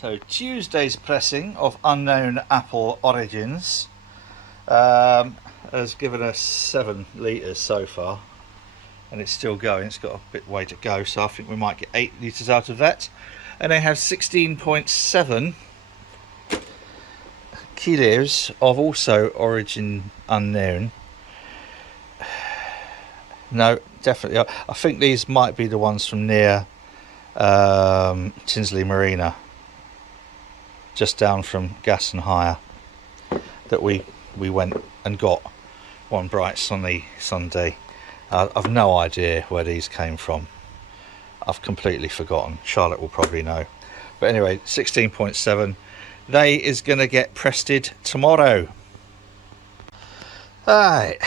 So Tuesday's pressing of Unknown Apple Origins has given us 7 litres so far, and it's still going. It's got a bit way to go, so I think we might get 8 litres out of that. And they have 16.7 kilos of also Origin Unknown. No, definitely. I think these might be the ones from near Tinsley Marina, just down from Gas and Hire, that we went and got one bright sunny Sunday. I've no idea where these came from. I've completely forgotten. Charlotte will probably know. But anyway, 16.7. They is going to get prested tomorrow. Alright,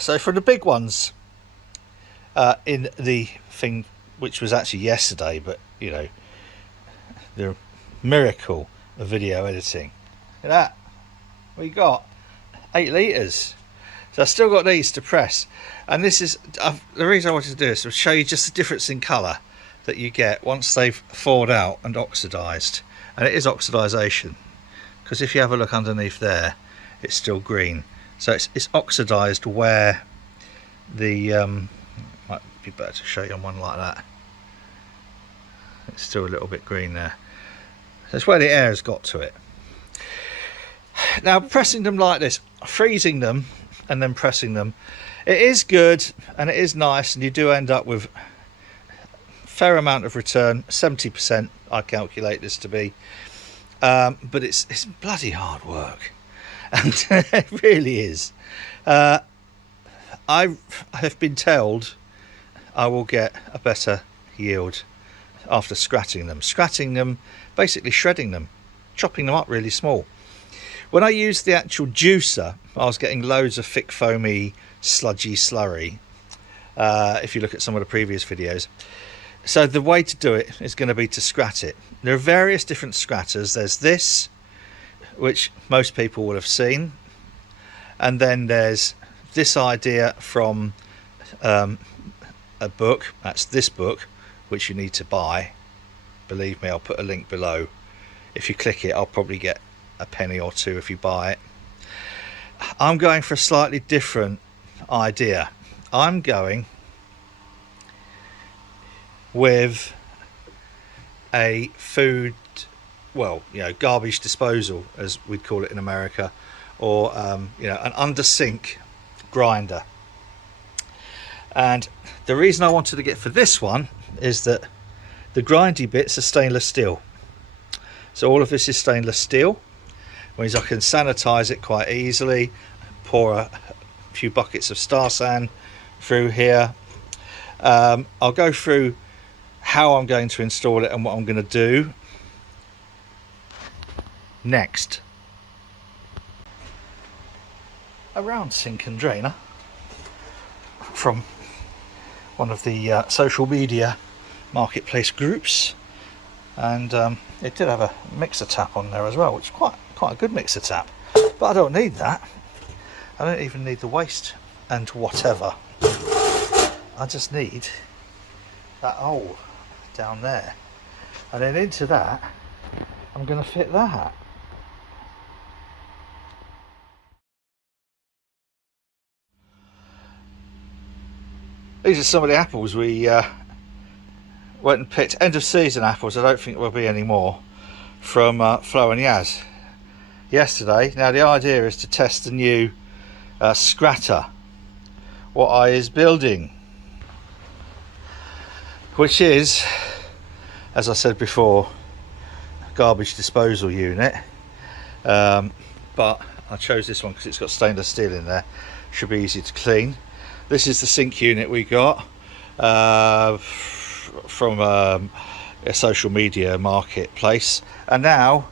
so for the big ones, in the thing which was actually yesterday, but you know, the miracle of video editing. Look at that. We got 8 litres. So I've still got these to press, and this is the reason I wanted to do this was show you just the difference in colour that you get once they've thawed out and oxidised. And it is oxidisation, because if you have a look underneath there, it's still green. So it's oxidised where the might be better to show you on one like that. It's still a little bit green there. That's where the air has got to it. Now, pressing them like this, freezing them and then pressing them, it is good and it is nice, and you do end up with a fair amount of return. 70% I calculate this to be, but it's bloody hard work, and it really is. I have been told I will get a better yield after scratting them, basically shredding them, chopping them up really small. When I used the actual juicer, I was getting loads of thick foamy sludgy slurry, if you look at some of the previous videos. So the way to do it is going to be to scrat it. There are various different scratters. There's this, which most people will have seen, and then there's this idea from a book. That's this book, which you need to buy. Believe me, I'll put a link below. If you click it, I'll probably get a penny or two if you buy it. I'm going for a slightly different idea. I'm going with a food, well, you know, garbage disposal, as we'd call it in America, or you know, an under sink grinder. And the reason I wanted to get for this one is that the grindy bits are stainless steel. So all of this is stainless steel, means I can sanitize it quite easily, pour a few buckets of Star San through here. I'll go through how I'm going to install it and what I'm going to do next. A round sink and drainer from one of the social media marketplace groups, and it did have a mixer tap on there as well, which is quite a good mixer tap, but I don't need that. I don't even need the waste and whatever. I just need that hole down there, and then into that I'm going to fit that. These are some of the apples we went and picked, end of season apples. I don't think there will be any more, from Flo and Yaz yesterday. Now the idea is to test the new Scratter, what I is building, which is, as I said before, a garbage disposal unit, but I chose this one because it's got stainless steel in there. Should be easy to clean. This is the sink unit we got from a social media marketplace, and now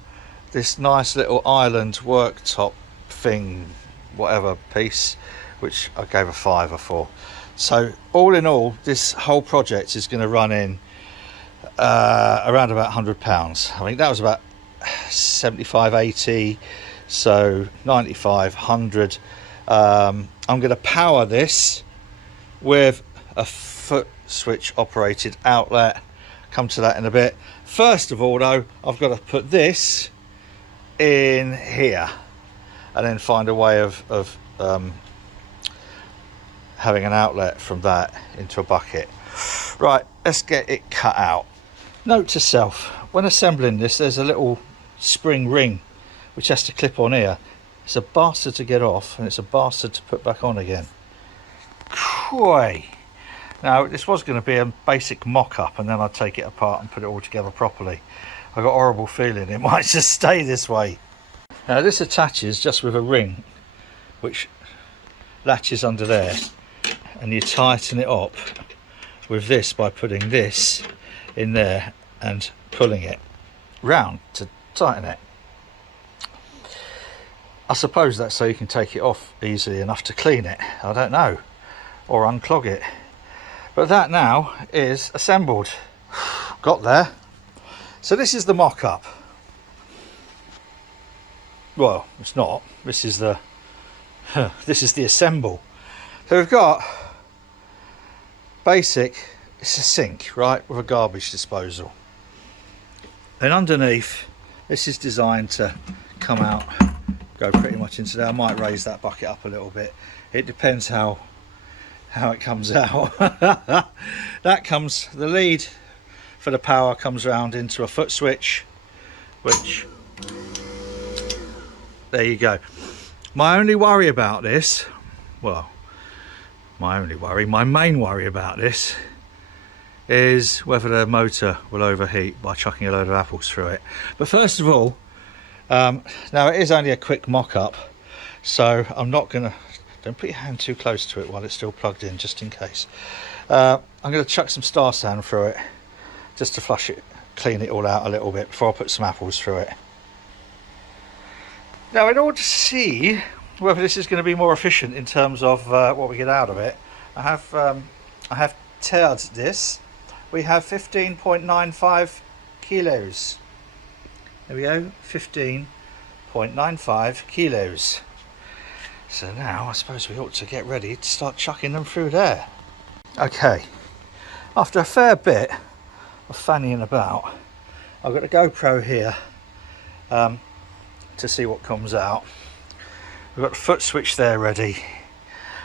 this nice little island worktop thing, whatever piece, which I gave a £5 for. So all in all, this whole project is going to run in around about £100. I think that was about 75-80, so 95-100. I'm going to power this with a foot switch operated outlet. Come to that in a bit. First of all though, I've got to put this in here and then find a way of having an outlet from that into a bucket. Right, let's get it cut out. Note to self, when assembling this, there's a little spring ring which has to clip on here. It's a bastard to get off and it's a bastard to put back on again. Coy. Now this was going to be a basic mock-up and then I'd take it apart and put it all together properly. I've got a horrible feeling it might just stay this way. Now this attaches just with a ring which latches under there, and you tighten it up with this by putting this in there and pulling it round to tighten it. I suppose that's so you can take it off easily enough to clean it, I don't know, or unclog it. But that now is assembled. Got there. So this is the mock-up. Well, it's not. This is the assemble. So we've got basic, it's a sink, right, with a garbage disposal. Then underneath, this is designed to come out, go pretty much into there. I might raise that bucket up a little bit. It depends how it comes out. That comes, the lead for the power comes round into a foot switch, which, there you go. My only worry about this, well, my main worry about this is whether the motor will overheat by chucking a load of apples through it. But first of all, now it is only a quick mock-up, so I'm not gonna, don't put your hand too close to it while it's still plugged in, just in case. I'm going to chuck some star sand through it just to flush it, clean it all out a little bit before I put some apples through it. Now, in order to see whether this is going to be more efficient in terms of what we get out of it, I have tared this. We have 15.95 kilos. There we go, 15.95 kilos. So now I suppose we ought to get ready to start chucking them through there. Okay, after a fair bit of fannying about, I've got a GoPro here to see what comes out. We've got the foot switch there ready.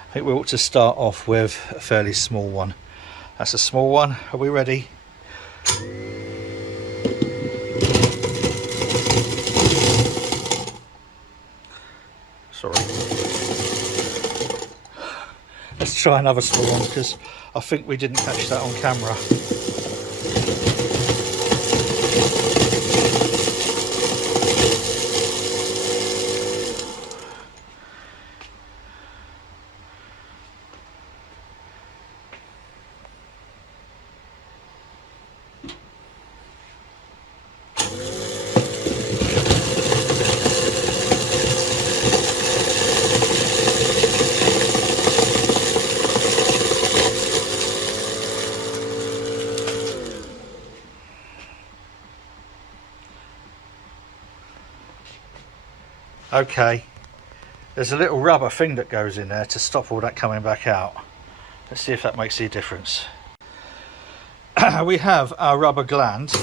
I think we ought to start off with a fairly small one. That's a small one. Are we ready? Sorry. Let's try another small one because I think we didn't catch that on camera. Okay, there's a little rubber thing that goes in there to stop all that coming back out. Let's see if that makes any difference. We have our rubber gland.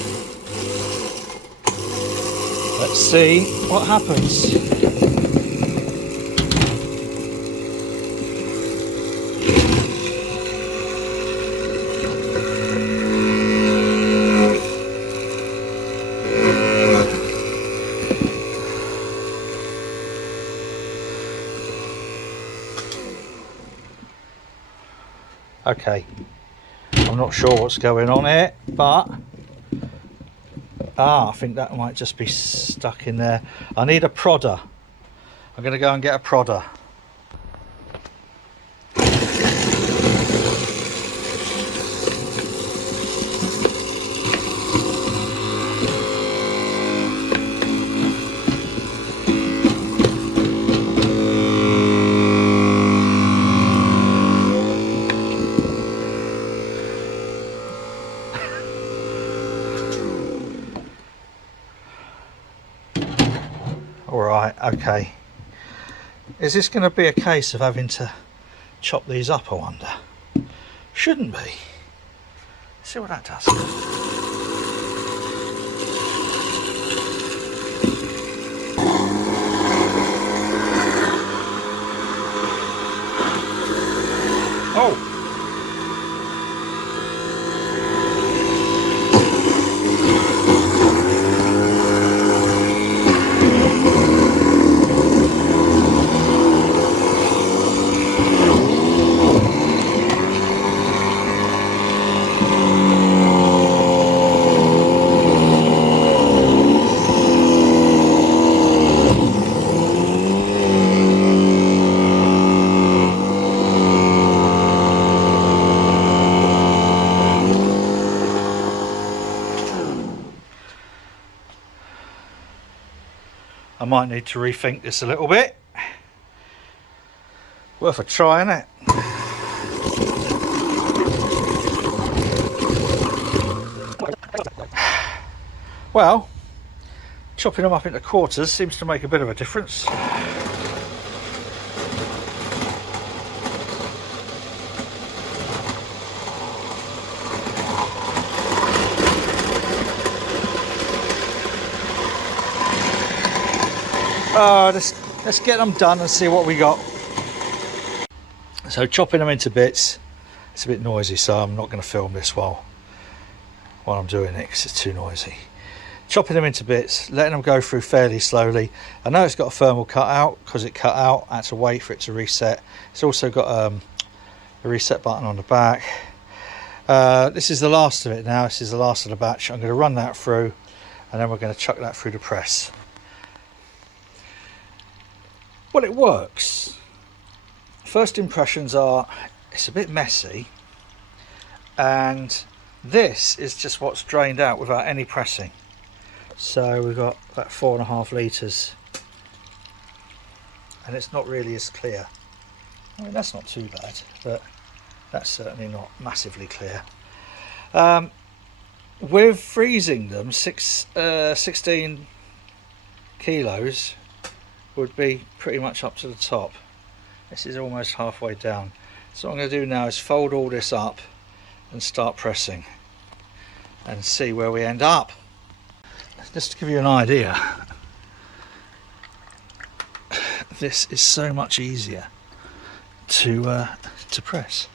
Let's see what happens. Okay, I'm not sure what's going on here, but I think that might just be stuck in there. I need a prodder. I'm going to go and get a prodder. Alright, okay. Is this going to be a case of having to chop these up, I wonder? Shouldn't be. See what that does. I might need to rethink this a little bit. Worth a try, isn't it? Well, chopping them up into quarters seems to make a bit of a difference. Let's get them done and see what we got. So chopping them into bits, it's a bit noisy, so I'm not going to film this while I'm doing it because it's too noisy. Chopping them into bits, letting them go through fairly slowly. I know it's got a thermal cutout because it cut out. I had to wait for it to reset. It's also got a reset button on the back. This is the last of it now. This is the last of the batch. I'm going to run that through and then we're going to chuck that through the press. Well, it works. First impressions are it's a bit messy, and this is just what's drained out without any pressing. So we've got about 4.5 litres, and it's not really as clear. I mean, that's not too bad, but that's certainly not massively clear. With freezing them, 16 kilos would be pretty much up to the top. This is almost halfway down. So what I'm going to do now is fold all this up and start pressing and see where we end up. Just to give you an idea, this is so much easier to press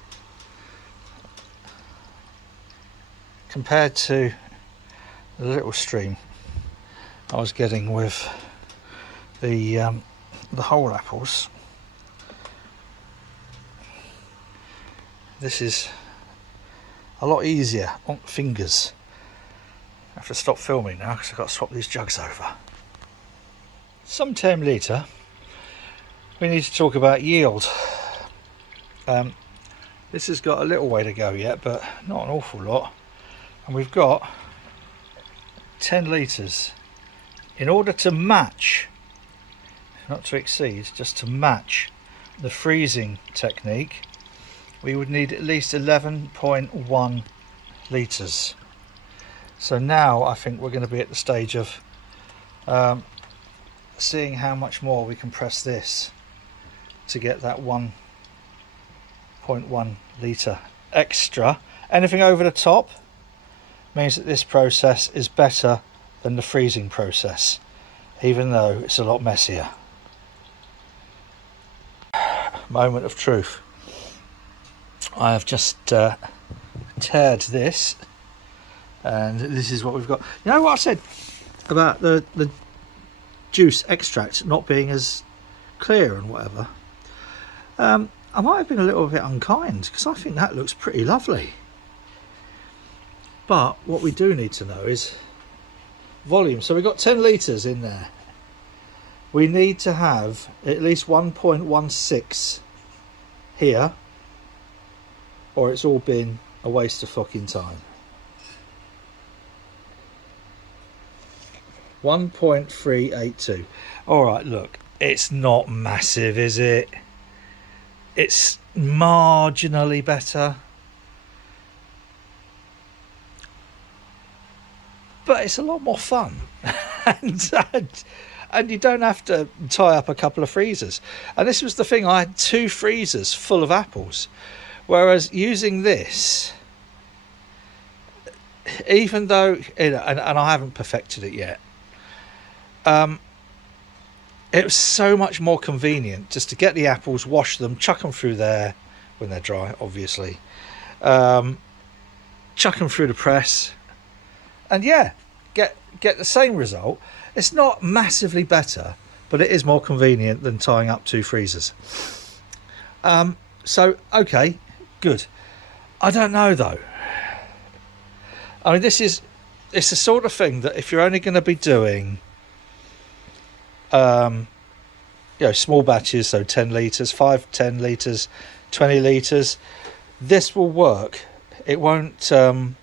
compared to the little stream I was getting with the whole apples. This is a lot easier on fingers. I have to stop filming now because I've got to swap these jugs over. Sometime later we need to talk about yield. This has got a little way to go yet, but not an awful lot, and we've got 10 litres. In order to match, not to exceed, just to match the freezing technique, we would need at least 11.1 litres. So now I think we're going to be at the stage of seeing how much more we can press this to get that 1.1 litre extra. Anything over the top means that this process is better than the freezing process, even though it's a lot messier. Moment of truth. I have just teared this, and this is what we've got. You know what I said about the juice extract not being as clear and whatever? I might have been a little bit unkind, because I think that looks pretty lovely. But what we do need to know is volume. So we've got 10 litres in there. We need to have at least 1.16 here, or it's all been a waste of fucking time. 1.382. Alright, look, it's not massive, is it? It's marginally better, but it's a lot more fun. and you don't have to tie up a couple of freezers. And this was the thing, I had 2 freezers full of apples. Whereas using this, even though, and I haven't perfected it yet, it was so much more convenient just to get the apples, wash them, chuck them through there when they're dry, obviously, chuck them through the press, and yeah, get the same result. It's not massively better, but it is more convenient than tying up 2 freezers. So okay, good. I don't know though. I mean, it's the sort of thing that if you're only going to be doing small batches, so 10 litres, 5, 10 litres, 20 litres, this will work. It won't the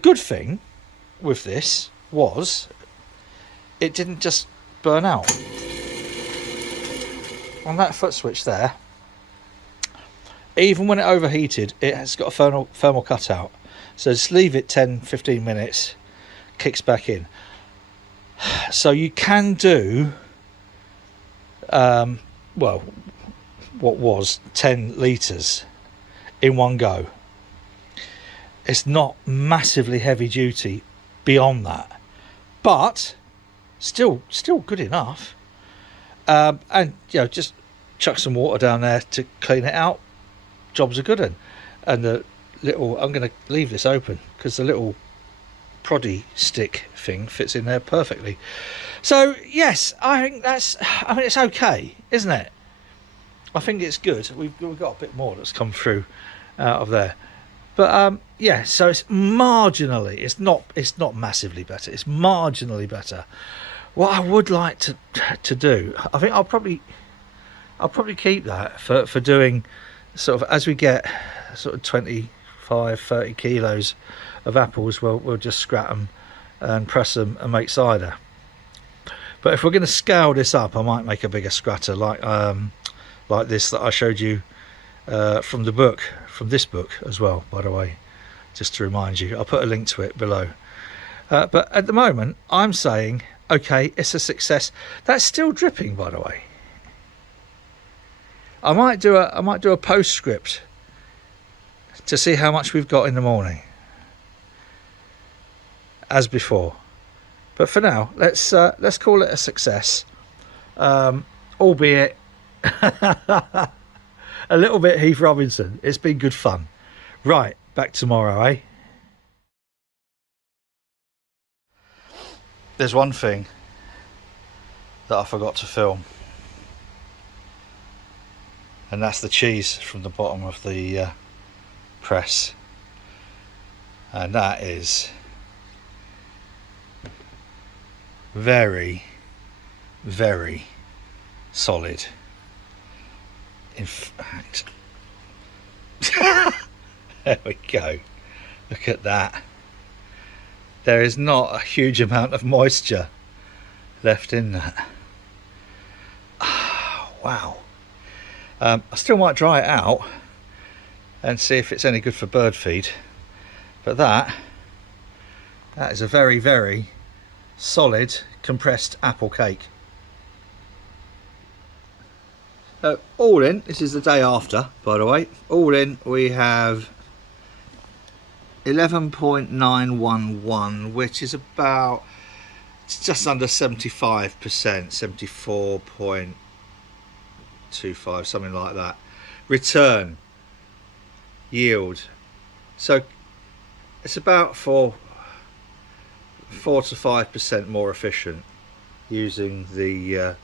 good thing with this was it didn't just burn out. On that foot switch there, even when it overheated, it has got a thermal cutout. So just leave it 10-15 minutes, kicks back in. So you can do, well, what was 10 litres in one go. It's not massively heavy duty beyond that, but still good enough. And just chuck some water down there to clean it out. Job's a good one. And the little, I'm going to leave this open because the little proddy stick thing fits in there perfectly. So yes, I think it's okay, isn't it? I think it's good. We've got a bit more that's come through out of there, but yeah. So it's marginally. It's not massively better. It's marginally better. What I would like to do, I think I'll probably keep that for doing sort of as we get sort of 25-30 kilos of apples. We'll just scrat them and press them and make cider. But if we're going to scale this up, I might make a bigger scratter like this that I showed you from this book as well, by the way, just to remind you. I'll put a link to it below. But at the moment, I'm saying, okay, it's a success. That's still dripping, by the way. I might do a postscript to see how much we've got in the morning, as before. But for now, let's call it a success, albeit a little bit Heath Robinson. It's been good fun. Right, back tomorrow, eh? There's one thing that I forgot to film, and that's the cheese from the bottom of the press, and that is very, very solid. In fact, there we go. Look at that. There is not a huge amount of moisture left in that. Oh, wow. I still might dry it out and see if it's any good for bird feed, but that is a very, very solid compressed apple cake. All in, this is the day after, by the way. All in, we have 11.911, which is about, it's just under 75%, 74.25, something like that. Return yield. So it's about 4 to 5% more efficient using the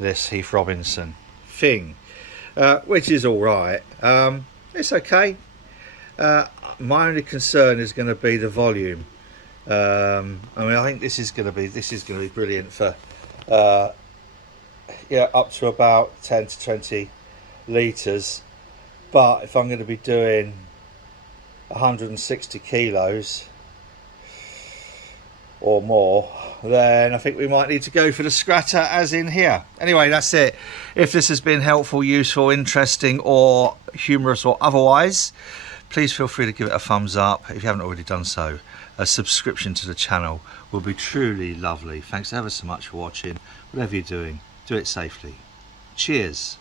this Heath Robinson thing, which is all right. It's okay. My only concern is going to be the volume. I mean, I think this is going to be brilliant for yeah, up to about 10 to 20 litres. But if I'm going to be doing 160 kilos or more, then I think we might need to go for the Scratter as in here. Anyway, that's it. If this has been helpful, useful, interesting or humorous or otherwise, please feel free to give it a thumbs up. If you haven't already done so, a subscription to the channel will be truly lovely. Thanks ever so much for watching. Whatever you're doing, do it safely. Cheers.